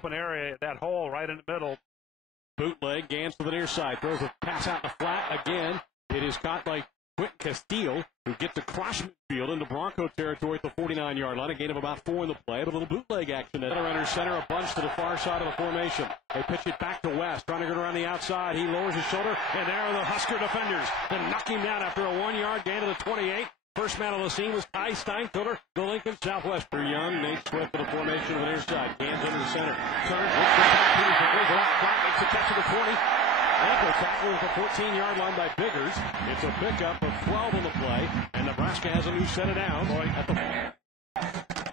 open area, that hole right in the middle. Bootleg, Gans to the near side, throws a pass out in the flat again. It is caught by Quentin Castillo, who gets across midfield into Bronco territory at the 49-yard line. A gain of about 4 in the play, but a little bootleg action. Under center, a bunch to the far side of the formation. They pitch it back to West, trying to get around the outside. He lowers his shoulder, and there are the Husker defenders. They knock him down after a 1-yard gain to the 28. First man on the scene was Ty Steinkuller, the Lincoln Southwestern. Young, Nate Swift to the formation of the near side. Gans under the center. Turn, looks for Pat Peterson. Makes a catch at the 20. Ankle tackle at the 14-yard line by Biggers. It's a pickup of 12 on the play, and Nebraska has a new set of downs at the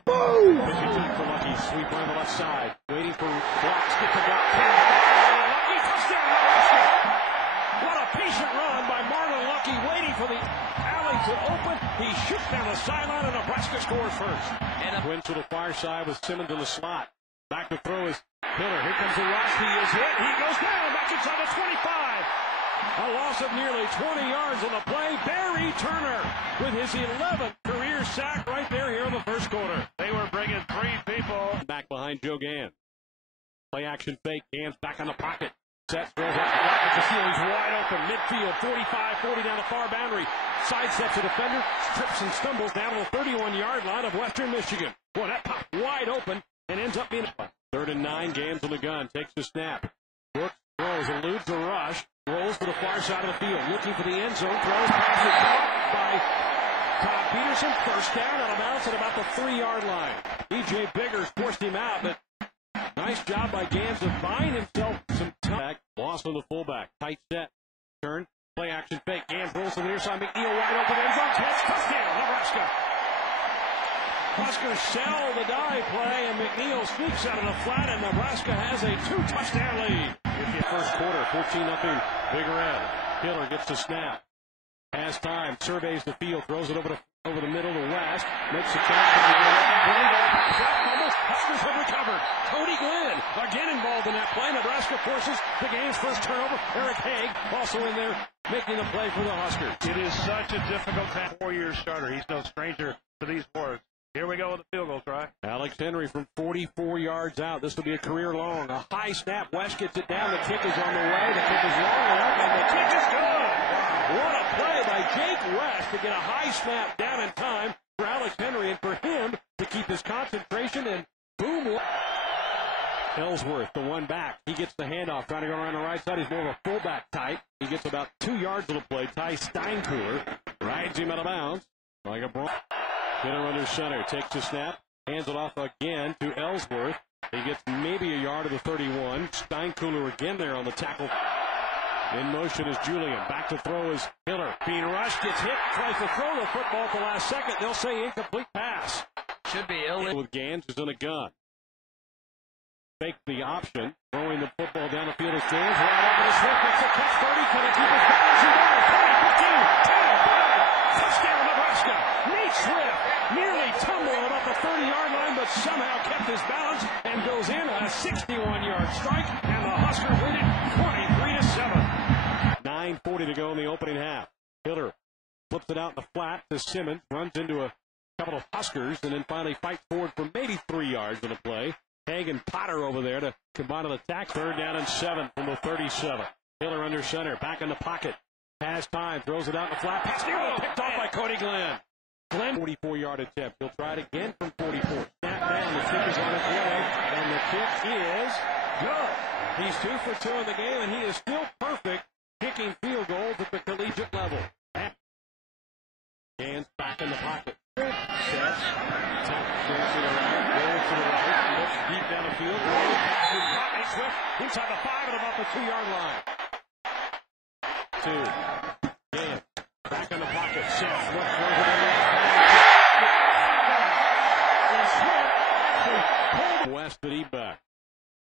Woo! For Lucky, sweep on the left side, waiting for blocks, gets a block. Lucky, touchdown, Nebraska! What a patient run by Marlon Lucky, waiting for the alley to open. He shoots down the sideline, and Nebraska scores first. And a win to the far side with Simmons in the slot. Back to throw is Hiller. Here comes the rush. He is hit. He goes down. Back inside the 25. A loss of nearly 20 yards on the play. Barry Turner with his 11th career sack right there here in the first quarter. They were bringing 3 people. Back behind Joe Gans. Play action fake. Gans back on the pocket. Sets, throws out the field. He's wide open. Midfield. 45-40 down the far boundary. Sidesteps the defender. Trips and stumbles down to the 31-yard line of Western Michigan. Boy, that popped wide open and ends up being a 3rd and 9. Gans on the gun. Takes the snap. Brooks throws. Eludes the rush. Rolls to the far side of the field. Looking for the end zone. Throws. Passes caught by Todd Peterson. First down out of bounds at about the 3-yard line. E.J. Biggers forced him out, but nice job by Gans to find himself some time. Loss on the fullback. Tight set. Turn. Play action fake. Gans rolls to the near side. McNeil wide open. End zone. Catch. Touchdown. Nebraska. Huskers sell the dive play, and McNeil sneaks out of the flat, and Nebraska has a 2-touchdown lead. First quarter, 14-0 Big Red. Hiller gets the snap. Has time. Surveys the field. Throws it over the middle to West. Makes the catch. Huskers have recovered. Cody Glenn again involved in that play. Nebraska forces the game's first turnover. Eric Haig also in there making the play for the Huskers. It is such a difficult time. 4-year starter. He's no stranger to these boards. Here we go with the field goal try. Alex Henry from 44 yards out. This will be a career long. A high snap. West gets it down. The kick is on the way. The kick is long enough, and the kick is good. What a play by Jake West to get a high snap down in time for Alex Henry and for him to keep his concentration, and boom. Ellsworth, the one back. He gets the handoff, trying to go around the right side. He's more of a fullback type. He gets about 2 yards of the play. Ty Steinkuller rides him out of bounds like a bronc. Hitter under center, takes the snap, hands it off again to Ellsworth. He gets maybe a yard of the 31. Steinkuller again there on the tackle. In motion is Julian. Back to throw is Hiller. Being rushed, gets hit, tries to throw the football at the last second. They'll say incomplete pass. Should be illegal. With Gans is in a gun. Fake the option, throwing the football down the field as Gans. Right up to Swift, makes a catch, 30, can he keep his balance? He does. 15, 10, 5. Touchdown, Nebraska. Nate Swift nearly tumbled about the 30-yard line, but somehow kept his balance and goes in on a 61-yard strike, and the Huskers lead it 23-7. 9:40 to go in the opening half. Hiller flips it out in the flat to Simmons, runs into a couple of Huskers, and then finally fights forward for maybe 3 yards on the play. Haig and Potter over there to combine an attack. 3rd down and 7 from the 37. Hiller under center, back in the pocket. Has time, throws it out in the flat. Pass picked off by Cody Glenn. Glenn, 44-yard attempt. He'll try it again from 44. Snap down, the kick is on its way, and the kick is good. He's 2 for 2 in the game, and he is still perfect kicking field goals at the collegiate level. Hands back in the pocket. Sets. Goes to the right. Looks deep down the field. Swift inside the 5 at about the 2-yard line. 2. Gans. Back in the pocket. Sets. Swift throws it in the West to deep back.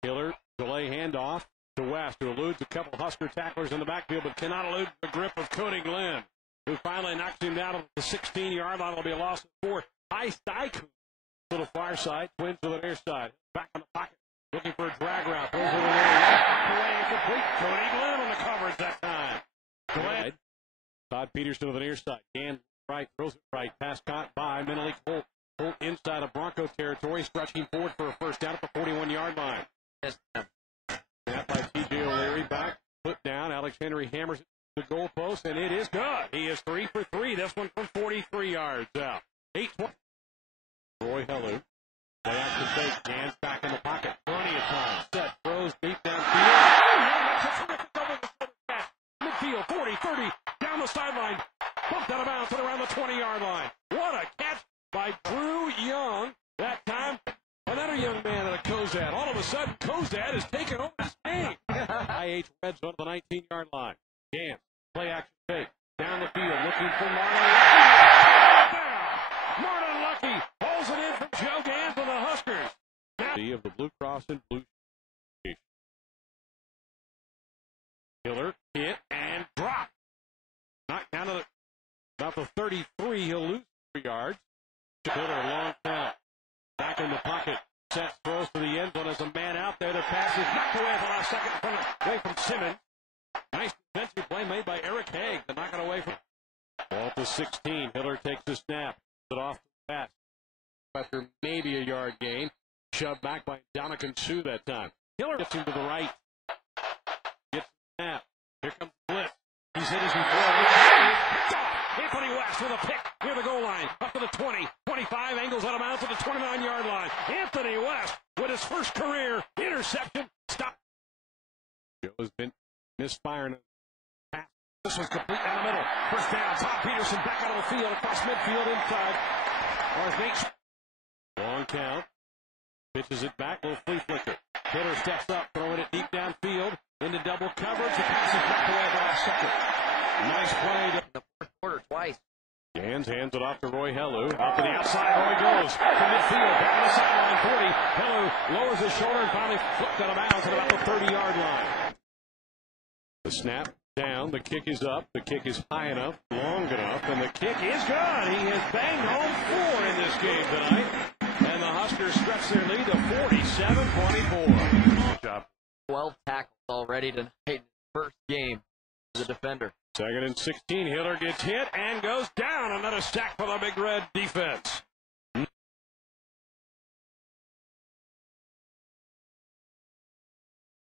Hiller, delay handoff to West, who eludes a couple of Husker tacklers in the backfield, but cannot elude the grip of Cody Glenn, who finally knocks him down at the 16-yard line. It'll be a loss of 4. High Steichen to the far side, twins to the near side. Back in the pocket, looking for a drag route. Throws it away incomplete. Cody Glenn on the coverage that time. Glenn. Todd Peterson to the near side. Gans right, throws it right. Pass caught by Menelik Holt. Holt inside of Bronco territory, stretching forward for a first down at the 41-yard line. Snap by T.J. O'Leary, back, put down. Alex Henry hammers it to the goalpost, and it is good. He is 3 for 3. This one from 43 yards out. 8-20. Roy Hellu. Play action fake. Hands back in the pocket. Plenty of time. Set. Throws deep downfield. Midfield. 40, 30. Down the sideline. Bumped out of bounds and around the 20-yard line. What a catch by Drew Young. That time, another young man at a Kozad. All of a sudden, Kozad is taking over this game. IH red zone to the 19-yard line. Gans. Play action fake. Down the field. Looking for Martin Lucky. Martin Lucky holds it in from Joe Gans for the Huskers. Of the Blue Cross and Blue Shield. Hiller hit and drop. Knocked down to about the 33. He'll lose 3 yards. Hiller long count. Back in the pocket. Sets, throws to the end zone. There's a man out there. The pass is knocked away at the last second away from Simmons. Nice defensive play made by Eric Haig to knock it away from. Ball to 16. Hiller takes the snap. It off the pass. After maybe a yard gain. Shoved back by Dominican Sue that time. Hiller gets him to the right. Gets the snap. Here comes Blitz. He's hit as before. Anthony West with a pick near the goal line. Up to the 20. 25. Angles out of bounds to the 29-yard line. Anthony West with his first career interception. Stop. Joe has been misfiring. This was complete down the middle. First down. Todd Peterson back out of the field across midfield inside. Long count. Pitches it back. Little flea flicker. Hitter steps up, throwing it deep downfield into double coverage. The pass is knocked away at the last second. Nice play in the fourth quarter twice. Gans hands it off to Roy Hellu. Out to the outside. Roy goes to midfield. Back to the sideline. 40. Hellu lowers his shoulder and finally flipped out of bounds at about the 30-yard line. The snap down. The kick is up. The kick is high enough, long enough, and the kick is good. He has banged home 4 in this game tonight. And the Huskers stretch their lead to 47-24. Good job. 12 tackles already tonight. First game as a defender. 2nd and 16. Hiller gets hit and goes down. Another sack for the Big Red defense.